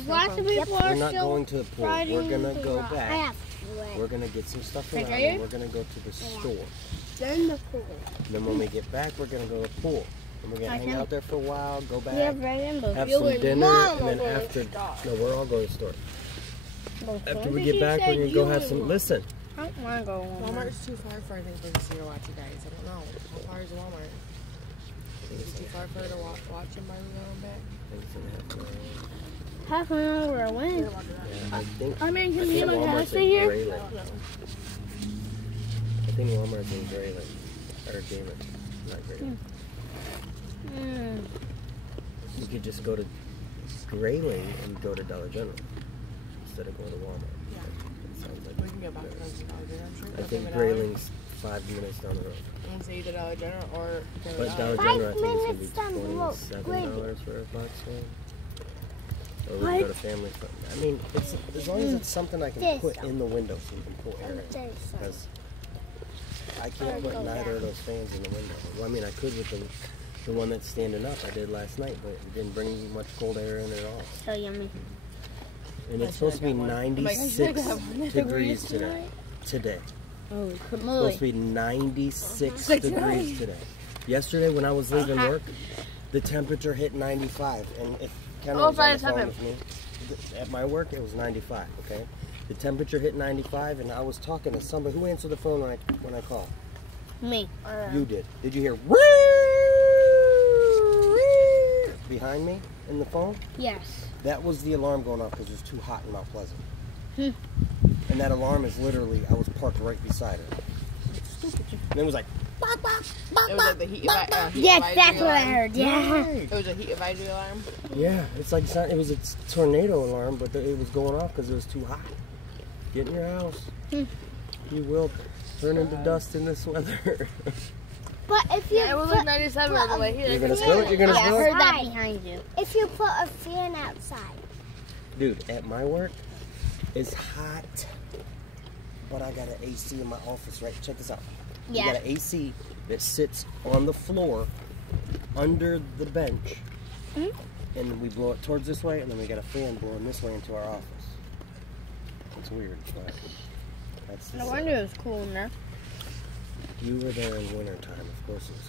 Because lots of people are We're not still going to the pool. riding We're going to the go rock. back. We're going to get some stuff around Okay. and we're going to go to the store. Then the pool. Then when we get back, we're going to go to the pool. And we're going to hang out there for a while, go back, Yeah, rainbow. have You some and dinner, Mom and then will go to after... the store. No, we're all going to the store. After we Did get you back, say we're going to you go have and some... Mom? Listen. I don't want to go to Walmart. Walmart's too far for, I think, for this year to watch you guys. I don't know. How far is Walmart? Is it too far for her to watch him by the way back? Half an hour away. I mean, can me and my dad stay here? I think Walmart's in Grayling. Or Galen. Not Grayling. You could just go to Grayling and go to Dollar General instead of going to Walmart. Yeah. It sounds like We can go back to Dollar General, I'm sure. I think Grayling's 5 minutes down the road. I'm going to say either Dollar General or But Dollar 5 General, I think minutes it's down the going road. to be $7 for a box one. Or we can go to Family Fun. I mean, it's as long as it's something I can put in the window so you can pull air in. Because I can't put neither of those fans in the window. Well, I mean, I could with the one that's standing up. I did last night, but it didn't bring much cold air in at all. So yummy. And it's supposed to be 96 degrees today. Oh, It's supposed to be 96 degrees today. Yesterday, when I was leaving work, the temperature hit 95. And if Kendall was on the phone with me, at my work, it was 95, okay? The temperature hit 95, and I was talking to somebody. Who answered the phone when I called? Me. You did. Did you hear behind me in the phone? Yes. That was the alarm going off because it was too hot in Mount Pleasant. And that alarm is literally, I was parked right beside it. And it was like, bop, bop, bop, It was like the heat Yes, that's what I heard. Yeah. It was a heat advisory alarm? Yeah, it's like, it was a tornado alarm, but it was going off because it was too hot. Get in your house. You will turn into dust in this weather. But if you it was like 97 on the way here. You're going to spill it? You're going to I spill heard it? that behind you. If you put a fan outside. Dude, at my work, it's hot, but I got an AC in my office, right? Check this out. Yeah. We got an AC that sits on the floor under the bench, and we blow it towards this way, and then we got a fan blowing this way into our office. It's weird, but that's the No setup. wonder it was cool in there. You were there in winter time, of course it was